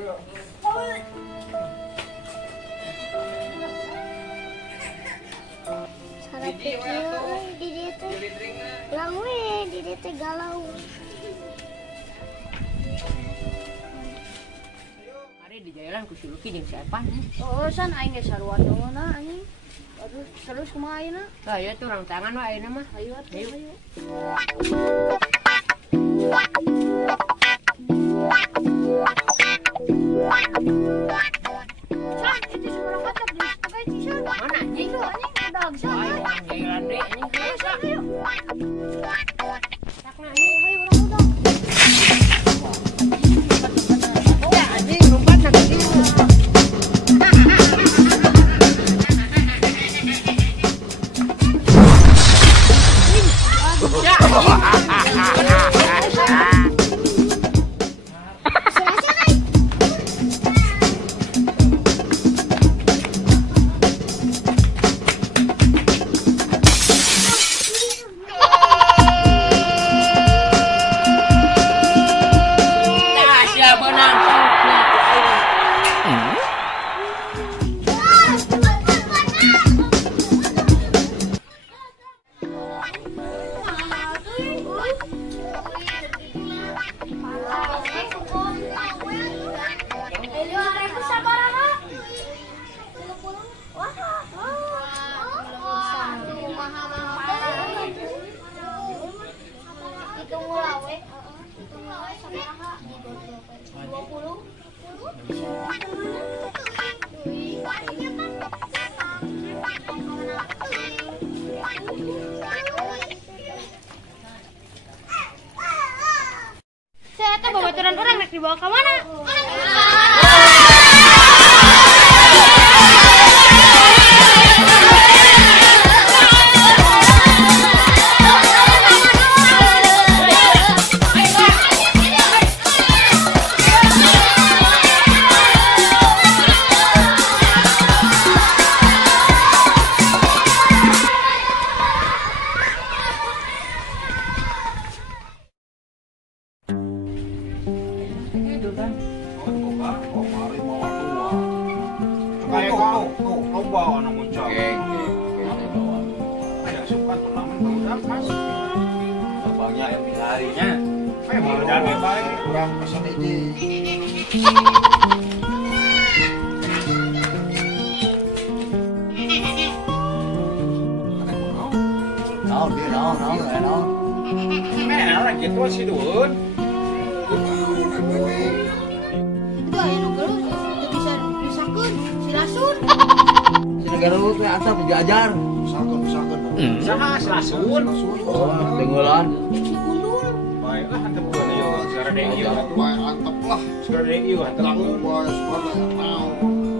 Sarap kecil di dia teh. Lang we di dia teh galau. Hari di jalan ku si Luki jeung si Evan. Oh, san aing ge saruat na anjing. Aduh, terus kumaha ayeuna? Tah ya tuh orang tangan we ayeuna mah. Ayo atuh, ayo. San, itu seorang kacap di pakai t-shirt. Mana anjing? Itu anjing udah bisa. Ayo orang jalan deui anjing. Ayo, san, ayo. Sakna anjing. Ayo, orang udah. Ya anjing lompat na ke dieu. Saya teh babaturan orang rek dibawa ke mana? Bawa anak muncul. Ada suka tuh namun udah pas. Banyak yang harinya. Baru jalan baik kurang pesan ini. Naon. Orang gitu sih Dun. Itu aya nu geus bisa disakeun si Rasul. Garut we asal penjajar. Sakeun. Saha Lasun. Oh, tenggelan. Gundul. Baiklah antep bukan yo. Sekarang deh yo. Baik antep lah. Sekarang deh yo antep. Lagu boy sekolah naon.